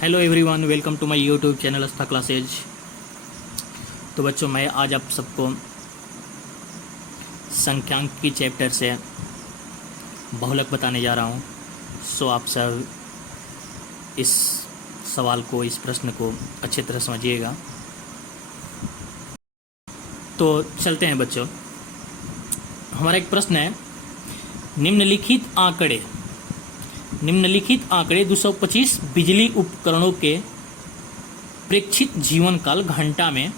Hello everyone, welcome to my YouTube channel Aastha classes. तो बच्चों, मैं आज आप सबको संख्यांक की चैप्टर से बहुलक बताने जा रहा हूँ। सो आप सब इस सवाल को, इस प्रश्न को अच्छी तरह समझिएगा। तो चलते हैं बच्चों। हमारा एक प्रश्न है, निम्नलिखित आंकड़े 225 बिजली उपकरणों के प्रेक्षित जीवन काल घंटा में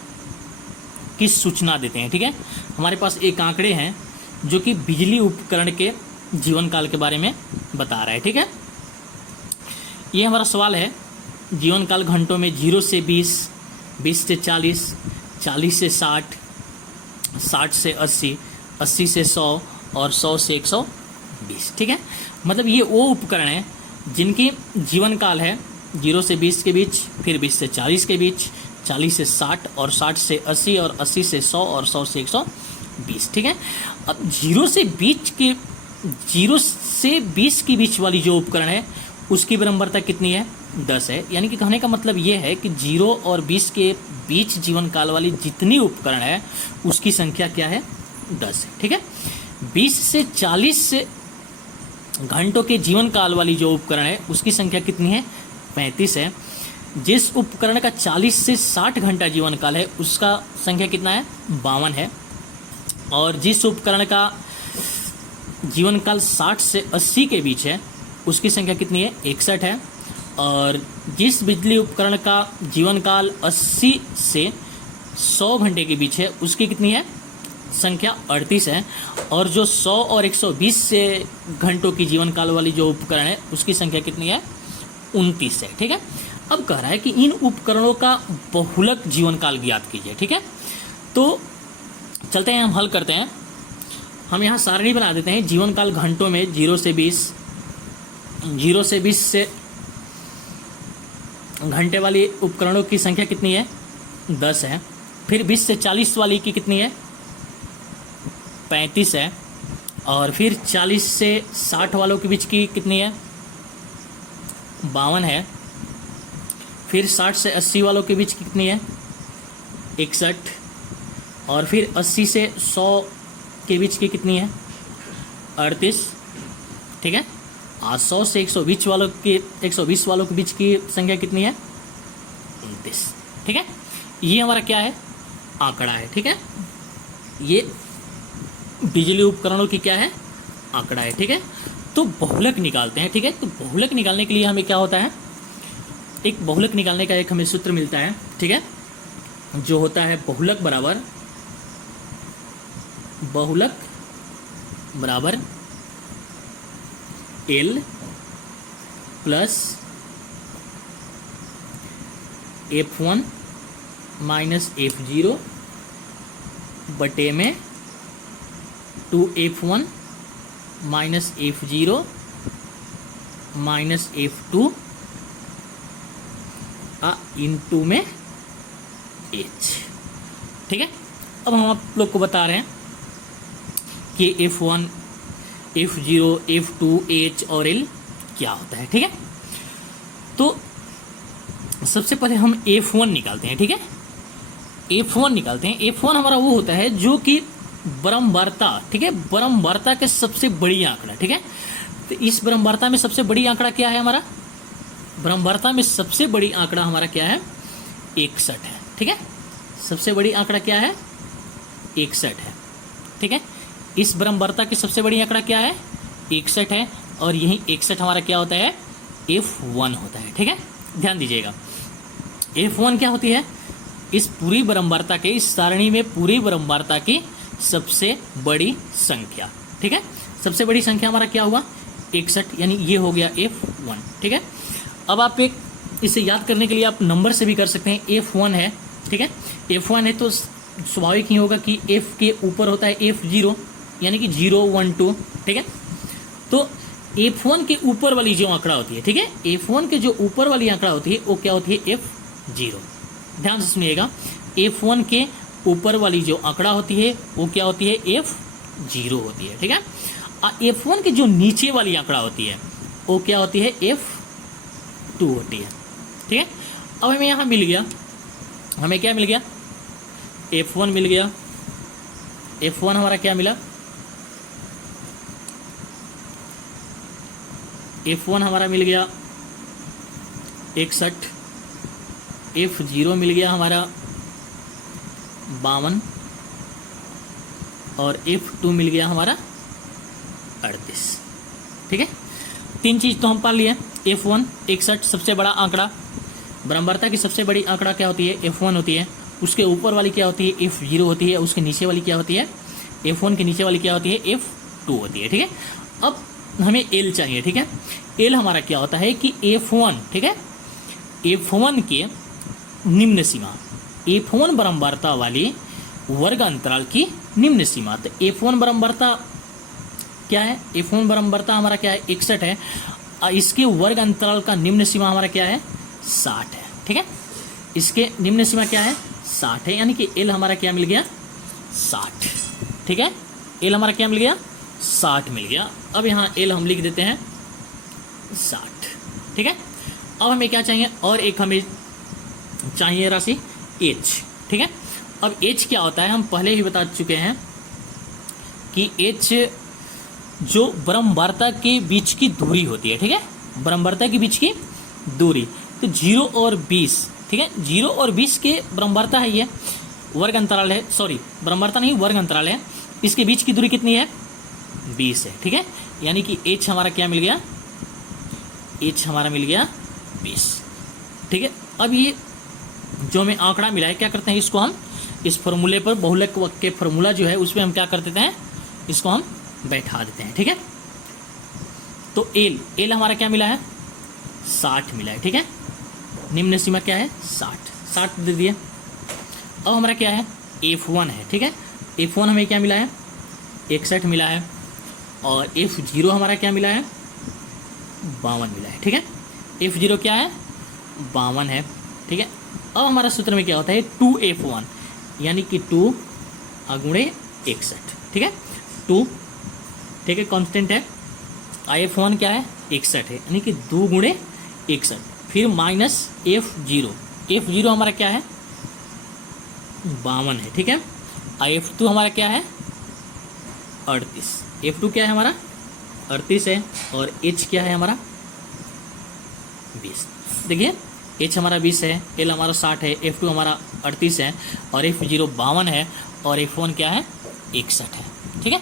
किस सूचना देते हैं। ठीक है, हमारे पास एक आंकड़े हैं जो कि बिजली उपकरण के जीवन काल के बारे में बता रहा है। ठीक है, ये हमारा सवाल है। जीवन काल घंटों में 0 से 20, 20 से 40, 40 से 60, 60 से 80, 80 से 100 और 100 से 120। ठीक है, मतलब ये वो उपकरण है जिनकी जीवन काल है 0 से 20 के बीच, फिर 20 से 40 के बीच, 40 से 60 और 60 से 80 और 80 से 100 और 100 से 120। ठीक है, अब 0 से 20 के बीच वाली जो उपकरण है उसकी विरंबरता कितनी है? 10 है। यानी कि कहने का मतलब ये है कि 0 और 20 के बीच जीवन काल वाली जितनी उपकरण है उसकी संख्या क्या है? 10 है। ठीक है, 20 से 40 घंटों के जीवन काल वाली जो उपकरण है उसकी संख्या कितनी है? 35 है। जिस उपकरण का 40 से 60 घंटा जीवन काल है उसका संख्या कितना है? 52 है। और जिस उपकरण का जीवन काल 60 से 80 के बीच है उसकी संख्या कितनी है? 61 है। और जिस बिजली उपकरण का जीवन काल 80 से 100 घंटे के बीच है उसकी कितनी है? संख्या 38 है। और जो 100 और 120 से घंटों की जीवन काल वाली जो उपकरण है उसकी संख्या कितनी है? 29 है। ठीक है, अब कह रहा है कि इन उपकरणों का बहुलक जीवन काल ज्ञात कीजिए। ठीक है, तो चलते हैं, हम हल करते हैं। हम यहाँ सारणी बना देते हैं। जीवन काल घंटों में 0 से 20 से घंटे वाली उपकरणों की संख्या कितनी है? 10 है। फिर 20 से 40 वाली की कितनी है? 35 है। और फिर 40 से 60 वालों के बीच की कितनी है? 52 है। फिर 60 से 80 वालों के बीच की कितनी है? 61। और फिर 80 से 100 के बीच की कितनी है? 38। ठीक है, और 100 से 120 वालों के बीच की संख्या कितनी है? 29। ठीक है, ये हमारा क्या है? आंकड़ा है। ठीक है, ये बिजली उपकरणों की क्या है? आंकड़ा है। ठीक है, तो बहुलक निकालते हैं। ठीक है, तो बहुलक निकालने के लिए हमें क्या होता है? एक बहुलक निकालने का एक हमें सूत्र मिलता है। ठीक है, जो होता है बहुलक बराबर L plus F1 minus F0 बटे में 2F1 minus F0 minus F2 into में H। ठीक है, अब हम आप लोग को बता रहे हैं कि F1, F0, F2, H और L क्या होता है। ठीक है, तो सबसे पहले हम F1 निकालते हैं। ठीक है, F1 निकालते हैं। F1 हमारा वो होता है जो कि बरम्बारता, ठीक है, बरम्बारता के सबसे बड़ी आंकड़ा। ठीक है, तो इस बरम्बारता में सबसे बड़ी आंकड़ा क्या है हमारा? बरम्बारता में सबसे बड़ी आंकड़ा हमारा क्या है? 61 है। ठीक है, सबसे बड़ी आंकड़ा क्या है? 61 है। ठीक है, इस बरम्बारता की सबसे बड़ी आंकड़ा क्या है? 61 है। और यही 61 हमारा क्या होता है? F1 होता है। ठीक है, ध्यान दीजिएगा, F1 क्या होती है? इस पूरी बरम्बारता के, इस सारणी में पूरी बरम्बारता की सबसे बड़ी संख्या। ठीक है, सबसे बड़ी संख्या हमारा क्या हुआ? 61, यानी ये हो गया F1। ठीक है, अब आप एक इसे याद करने के लिए आप नंबर से भी कर सकते हैं। F1 है। ठीक है, F1 है तो स्वाभाविक ही होगा कि F के ऊपर होता है F0, यानी कि 0, 1, 2। ठीक है, तो F1 के ऊपर वाली जो आंकड़ा होती है, ठीक है, F1 के जो ऊपर वाली आंकड़ा होती है वो क्या होती है? F0। ध्यान से सुनिएगा, F1 के ऊपर वाली जो आंकड़ा होती है वो क्या होती है? F0 होती है। ठीक है, F1 की जो नीचे वाली आंकड़ा होती है वो क्या होती है? F2 होती है। ठीक है। अब हमें यहाँ मिल गया, हमें क्या मिल गया, F1 मिल गया। F1 हमारा क्या मिला, F1 हमारा मिल गया 61, F0 मिल गया हमारा 52 और F2 मिल गया हमारा 38। ठीक है, 3 चीज़ तो हम पा लिए। F1 61 सबसे बड़ा आंकड़ा, बराबरता की सबसे बड़ी आंकड़ा क्या होती है, F1 होती है। उसके ऊपर वाली क्या होती है, F0 होती है। उसके नीचे वाली क्या होती है, F1 के नीचे वाली क्या होती है, F2 होती है। ठीक है, अब हमें L चाहिए। ठीक है, L हमारा क्या होता है कि F1, ठीक है, F1 के निम्न सीमा, F1 बराबरता वाली वर्ग अंतराल की निम्न सीमा। तो F1 बराबरता क्या है, F1 बराबरता हमारा क्या है, 61 है। इसके वर्ग अंतराल का निम्न सीमा हमारा क्या है, 60 है। ठीक है, इसके निम्न सीमा क्या है, 60 है, यानी कि L हमारा क्या मिल गया, 60। ठीक है, L हमारा क्या मिल गया, 60 मिल गया। अब यहाँ L हम लिख देते हैं 60। ठीक है, अब हमें क्या चाहिए, और एक हमें चाहिए राशि H। ठीक है, अब H क्या होता है, हम पहले ही बता चुके हैं कि H जो बराबरता के बीच की दूरी होती है। ठीक है, बराबरता के बीच की दूरी, तो 0 और 20, ठीक है, 0 और 20 के बराबरता है, ये वर्ग अंतराल है, सॉरी बराबरता नहीं, वर्ग अंतराल है। इसके बीच की दूरी कितनी है, 20 है। ठीक है, यानी कि H हमारा क्या मिल गया, H हमारा मिल गया 20। ठीक है, अब ये जो हमें आंकड़ा मिला है, क्या करते हैं, इसको हम इस फॉर्मूले पर, बहुलक के फॉर्मूला जो है उसमें हम क्या कर देते हैं, इसको हम बैठा देते हैं। ठीक है, तो L हमारा क्या मिला है, 60 मिला है। ठीक है, निम्न सीमा क्या है, 60 दे दिए। अब हमारा क्या है, F1 है। ठीक है, F1 हमें क्या मिला है, 61 मिला है, और F0 हमारा क्या मिला है, 52 मिला है। ठीक है, F0 क्या है, 52 है। ठीक है, अब हमारा सूत्र में क्या होता है, 2F1, यानी कि 2 गुणे 61। ठीक है, 2, ठीक है, कांस्टेंट है। F1 क्या है, 61 है, यानी कि 2 गुणे 61, फिर माइनस F0 हमारा क्या है, 52 है। ठीक है, F2 हमारा क्या है, 38। F2 क्या है हमारा, 38 है, और H क्या है हमारा, 20। देखिए, H हमारा 20 है, L हमारा 60 है, F2 हमारा 38 है, और F0 52 है, और F1 क्या है, 61 है। ठीक है,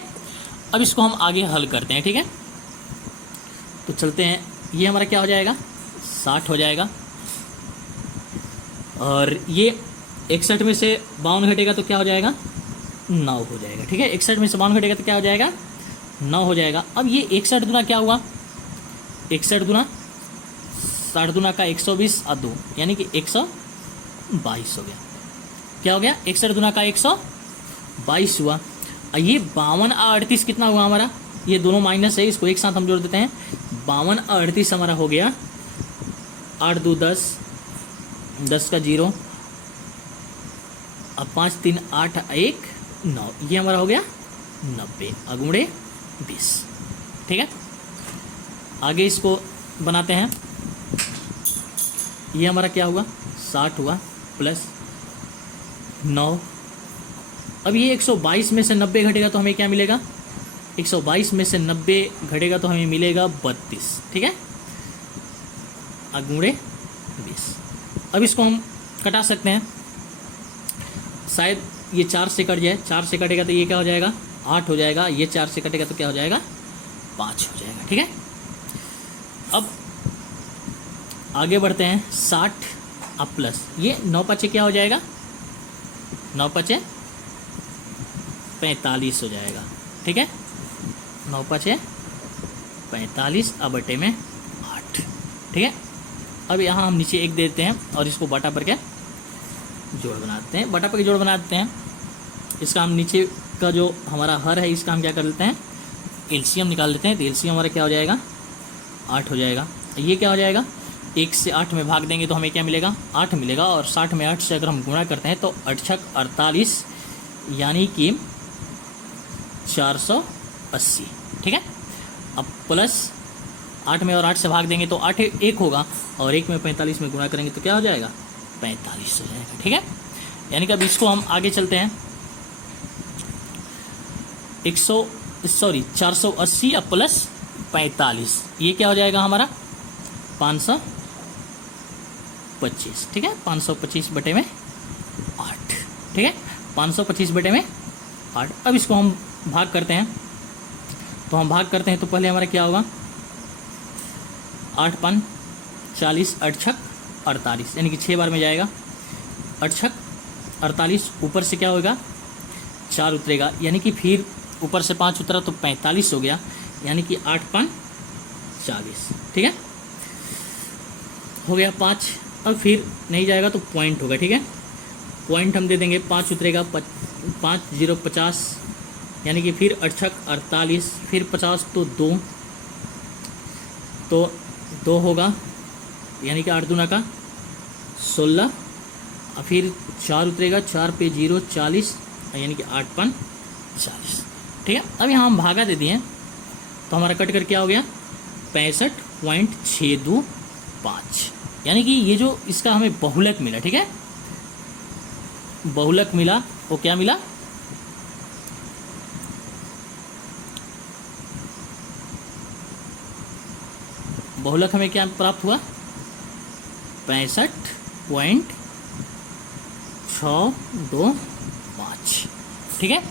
अब इसको हम आगे हल करते हैं। ठीक है, तो चलते हैं, ये हमारा क्या हो जाएगा, 60 हो जाएगा, और ये 61 में से 52 घटेगा तो क्या हो जाएगा, 9 हो जाएगा। ठीक है, 61 में से 52 घटेगा तो क्या हो जाएगा, 9 हो जाएगा। अब ये 61 दुना क्या हुआ, 61 दुना 60 दुना का 120 और 2, यानी कि 122 हो गया। क्या हो गया, 61 दुना का 122 हुआ। और ये 52 और 38 कितना हुआ हमारा, ये दोनों माइनस है, इसको एक साथ हम जोड़ देते हैं। 52 और 38 हमारा हो गया 8 2 10, 10 का 0, अब 5 3 8 1 9, ये हमारा हो गया 90 अगुणे 20। ठीक है, आगे इसको बनाते हैं। ये हमारा क्या हुआ, 60 हुआ प्लस 9। अब ये 122 में से 90 घटेगा तो हमें क्या मिलेगा, 122 में से 90 घटेगा तो हमें मिलेगा 32। ठीक है, अगुणे 20। अब इसको हम कटा सकते हैं, शायद ये 4 से कट जाए, 4 से कटेगा तो ये क्या हो जाएगा, 8 हो जाएगा, ये 4 से कटेगा तो क्या हो जाएगा, 5 हो जाएगा। ठीक है, अब आगे बढ़ते हैं। 60 अब प्लस ये 9 पचे क्या हो जाएगा, 9 पचे 45 हो जाएगा। ठीक है, 9 पचे 45 अब बटे में 8। ठीक है, अब यहाँ हम नीचे 1 देते हैं और इसको बटा पर के जोड़ बनाते हैं, बटा पर के जोड़ बना देते हैं। इसका हम नीचे का जो हमारा हर है इसका हम क्या कर लेते हैं, एलसीएम निकाल लेते हैं। तो एलसीएम हमारा क्या हो जाएगा, 8 हो जाएगा। ये क्या हो जाएगा, 1 से 8 में भाग देंगे तो हमें क्या मिलेगा, 8 मिलेगा, और 60 में 8 से अगर हम गुणा करते हैं तो 8 छक 48, यानी कि 480। ठीक है, अब प्लस 8 में और 8 से भाग देंगे तो 8 1 होगा, और 1 में 45 में गुणा करेंगे तो क्या हो जाएगा, 45 हो जाएगा। ठीक है, यानी कि अब इसको हम आगे चलते हैं। 480 अब प्लस 45, ये क्या हो जाएगा हमारा 525। ठीक है, 525 बटे में 8। ठीक है, 525 बटे में 8। अब इसको हम भाग करते हैं, तो हम भाग करते हैं तो पहले हमारा क्या होगा, 8 5 40, 8 6 48, यानी कि 6 बार में जाएगा। 8 6 48, ऊपर से क्या होगा 4 उतरेगा, यानी कि फिर ऊपर से 5 उतरा तो 45 हो गया, यानी कि 8 5 40। ठीक है, हो गया 5। अब फिर नहीं जाएगा तो पॉइंट होगा। ठीक है, पॉइंट हम दे देंगे, 5 उतरेगा 5 0 50, यानी कि फिर 8 6 48, फिर 50 तो 2 होगा, यानी कि 8 दूना का 16, और फिर 4 उतरेगा, 4 पे 0 40, यानी कि 8 5 40। ठीक है, अब यहाँ हम भागा दे दिए तो हमारा कट कर क्या हो गया 65.625, यानी कि ये जो इसका हमें बहुलक मिला। ठीक है, बहुलक मिला, वो क्या मिला, बहुलक हमें क्या प्राप्त हुआ 65.625। ठीक है।